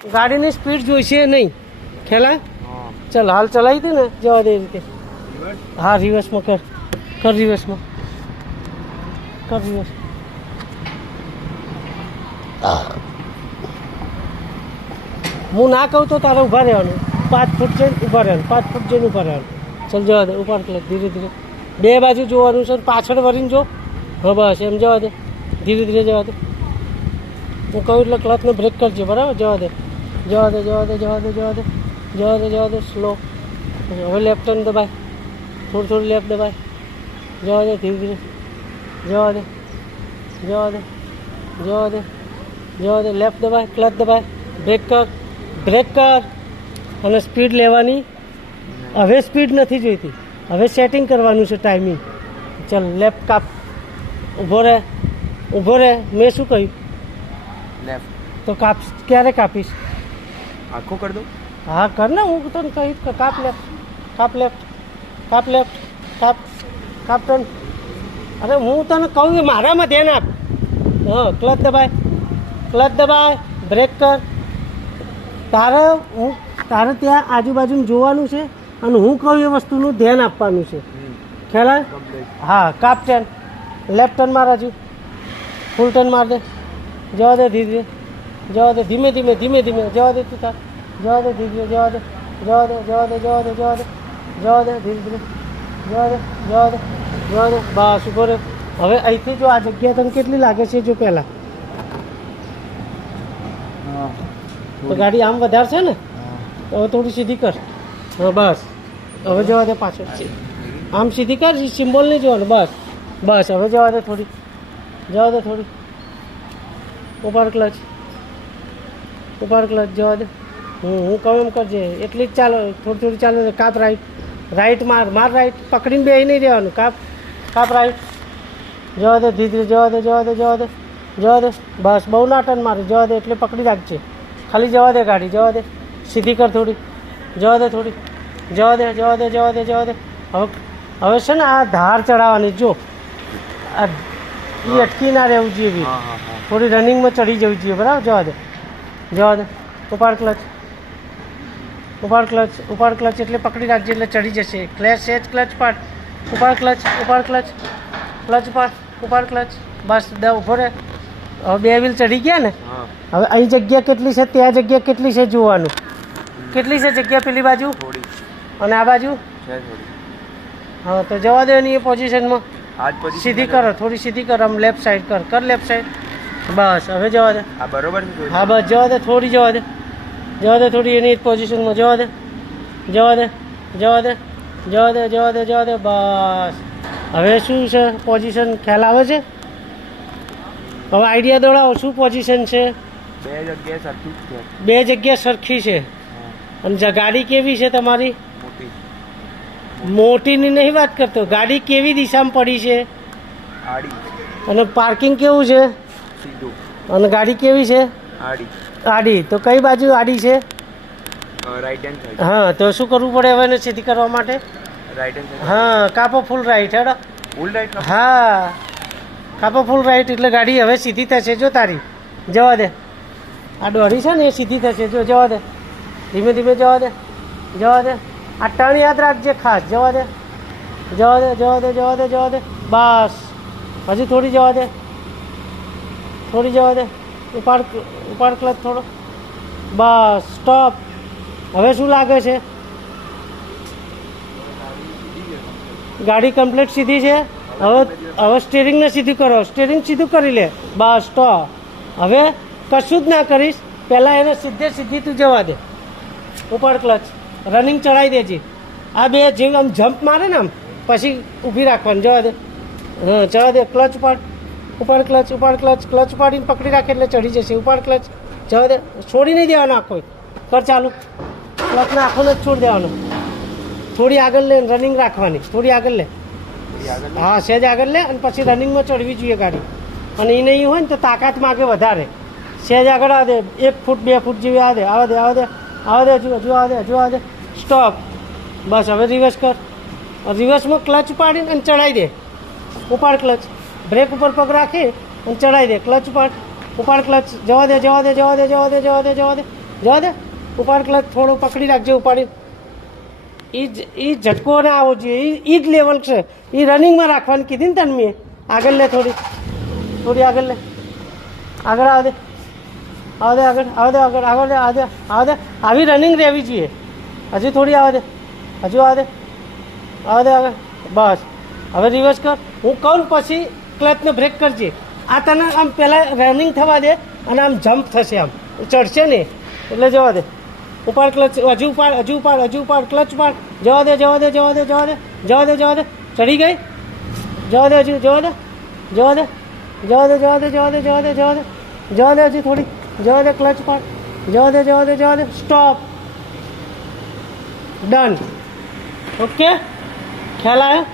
ગાડીની સ્પીડ જોઈશે નહીં ખેલા. ચાલ હાલ ચલાવી દે ને જવા દે એ રીતે. હા રિવર્સમાં કર રિવર્સમાં કર રિવર્સ. હું ના કહું તો તારે ઊભા રહેવાનું. 5 ફૂટ જઈને ઊભા રહેવાનું. 5 ફૂટ જઈને ઊભા રહેવાનું. ચાલ જવા દે. ઉપર ક્લચ ધીરે ધીરે બે બાજુ જોવાનું છે. પાછળ વળીને જો. હા બસ એમ જવા દે. ધીરે ધીરે જવા દે. હું કહું એટલે ક્લચને બ્રેક કરજે બરાબર. જવા દે જવા દે જવા દે જવા દે જવા દે જવા દે જવા દે સ્લો. હવે લેફ્ટ ટર્ન દબાય. થોડું લેફ્ટ દબાય. જવા દે ધીરે ધીરે જવા દે જવા દે જવા દે જવા દે. લેફ્ટ દબાય ક્લચ દબાય. બ્રેક કર અને સ્પીડ લેવાની. હવે સ્પીડ નથી જોઈતી. હવે સેટિંગ કરવાનું છે ટાઈમિંગ. ચાલ લેફ્ટ કાપ. ઊભો રહે. મેં શું કહ્યું? લેફ્ટ તો કાપ. ક્યારે કાપીશ? આખો કર દો. હા કર ને. હું તને કહીશ કે કાપ લેફ્ટ કાપ લેફ્ટ કાપ લેફ્ટ કાપ ટર્ન. અરે હું તને કહું કે મારામાં ધ્યાન આપ. હા ક્લચ દબાય બ્રેક કર. તારે ત્યાં આજુબાજુ જોવાનું છે અને હું કહું એ વસ્તુનું ધ્યાન આપવાનું છે. ખ્યાલ? હા કાપ ટર્ન. લેફ્ટ ટર્ન માર. હજુ ફૂલ ટર્ન માર દે. જવા દે ધીરે જવા દે. ધીમે જવા દે. તું તાર જવા દે ધીરે જવા દે જવા દે જવા દે જવા દે જવા દે જવા દે ધીરે જવા દે જવા દે જવા દે. બસ ઉભો રહે. હવે અહીંથી જો આ જગ્યા તને કેટલી લાગે છે જો પહેલાં તો ગાડી આમ વધારે છે ને તો હવે થોડી સીધી કર. હા બસ હવે જવા દે પાછળ. આમ સીધી કર. સિમ્બોલ નહીં જોવાનું. બસ હવે જવા દે થોડી ઉપાડ ક્લચ જવા દે. હું કહું એમ કરજે. એટલી જ ચાલો. થોડી ચાલો. કાપ રાઈટ માર રાઈટ. પકડીને બે નહીં રહેવાનું. કાપ રાઈટ. જવા દે ધીરે જવા દે. બસ બહુ ના ટર્ન મારે. જવા દે એટલે પકડી રાખજે. ખાલી જવા દે ગાડી. જવા દે. સીધી કર થોડી. જવા દે થોડી. જવા દે. હવે છે ને આ ધાર ચડાવવાની. જો આ એ અટકી ના રહેવું જોઈએ. થોડી રનિંગમાં ચડી જવું જોઈએ બરાબર. જવા દે. ઉપાડ ક્લચ એટલે પકડી રાખજે એટલે ચડી જશે. ક્લચ પાડ. ઉપાડ ક્લચ. બસ ઊભો રહે. હવે બે વ્હીલ ચડી ગયા ને. હવે અહીં જગ્યા કેટલી છે ત્યાં જગ્યા કેટલી છે જોવાનું. કેટલી છે જગ્યા પેલી બાજુ અને આ બાજુ? હા તો જવા દે એની એ પોઝિશનમાં. સીધી કરો. થોડી સીધી કર. આમ લેફ્ટ સાઈડ કર લેફ્ટ સાઈડ. બસ હવે જવા દે. બરોબર. હા બસ જવા દે. થોડી જવા દે થોડી એની પોઝિશનમાં. જવા દે. બસ હવે શું છે પોઝિશન ખ્યાલ આવે છે? હવે આઈડિયા દોડાવો. શું પોઝિશન છે? બે જગ્યા સરખી છે. અને ગાડી કેવી છે તમારી? મોટીની નહીં વાત કરતો. ગાડી કેવી દિશામાં પડી છે? અને પાર્કિંગ કેવું છે? અને ગાડી કેવી છે? આડી. તો કઈ બાજુ આડી છે? હા તો શું કરવું પડે હવે એને સીધી કરવા માટે? હા કાપો ફૂલ રાઈટ. હેડો હા કાપો ફૂલ રાઈટ એટલે ગાડી હવે સીધી થશે. જો તારી જવા દે. આ દોડી છે ને એ સીધી થશે. જો જવા દે. ધીમે જવા દે. આ ટર્ન યાદ રાખજે ખાસ. જવા દે. બસ હજુ થોડી જવા દે. ઉપાડ ક્લચ થોડો. Bus stop. હવે શું લાગે છે? ગાડી કમ્પ્લીટ સીધી છે. હવે સ્ટીરિંગને સીધું કરો. સ્ટીરિંગ સીધું કરી લે. Bus stop. હવે કશું જ ના કરીશ. પહેલાં એને સીધી તું જવા દે. ઉપાડ ક્લચ. રનિંગ ચડાવી દેજે. આ બે જેમ આમ જમ્પ મારે ને આમ પછી ઊભી રાખવાની. જવા દે. હા ચડવા દે. ક્લચ ઉપાડ ક્લચ ઉપાડીને પકડી રાખે એટલે ચડી જશે. ઉપાડ ક્લચ. જવા દે. છોડી નહીં દેવાનો આખો. કર ચાલુ. ક્લચને આખોને જ છોડી દેવાનો. થોડી આગળ લે. રનિંગ રાખવાની. થોડી આગળ લે. હા સહેજ આગળ લે અને પછી રનિંગમાં ચડવી જોઈએ ગાડી. અને એ નહીં હોય ને તો તાકાત માગે વધારે. સહેજ આગળ આવે દે. 1 ફૂટ 2 ફૂટ જેવી આવે દે. હજુ આવે દે. સ્ટોપ. બસ હવે રિવર્સ કર. રિવર્સમાં ક્લચ ઉપાડીને અને ચડાવી દે. ઉપાડ ક્લચ. બ્રેક ઉપર પગ રાખી અને ચડાવી દે. ક્લચ ઉપાડ ક્લચ. જવા દે. જવા દે. ઉપાડ ક્લચ, થોડું પકડી રાખજે ઉપાડી. એ ઝટકો ના આવવો જોઈએ, એ જ લેવલ છે. એ રનિંગમાં રાખવાની કીધી ને તને મેં. આગળ લે થોડી, થોડી આગળ લે. આગળ આવ દે, આવ દે, આગળ આવ દે, આગળ આગળ દે, આવ દે, આવ દે. આવી રનિંગ રહેવી જોઈએ. હજુ થોડી આવ દે, હજુ આવ દે, આવ દે આગળ. બસ હવે રિવર્સ કર. હું કહું પછી ક્લચને બ્રેક કરજે. આ તને આમ પહેલાં રનિંગ થવા દે અને આમ જમ્પ થશે, આમ ચડશે ને એટલે જવા દે. ઉપાડ ક્લચ, હજુ ઉપાડ, હજુ ઉપાડ, હજુ ઉપાડ, ક્લચ ઉપાડ. જવા દે, જવા દે, જવા દે, જવા દે, જવા દે, જવા દે. ચડી ગઈ. જવા દે, હજુ જવા દે, જવા દે, જવા દે, જવા દે, જવા દે, જવા દે, જવા દે, જવા દે, હજુ થોડી. જવા દે, ક્લચ પાડ. જવા દે, જવા દે, જવા દે. સ્ટોપ. ડન. ઓકે, ખ્યાલ આવ્યો.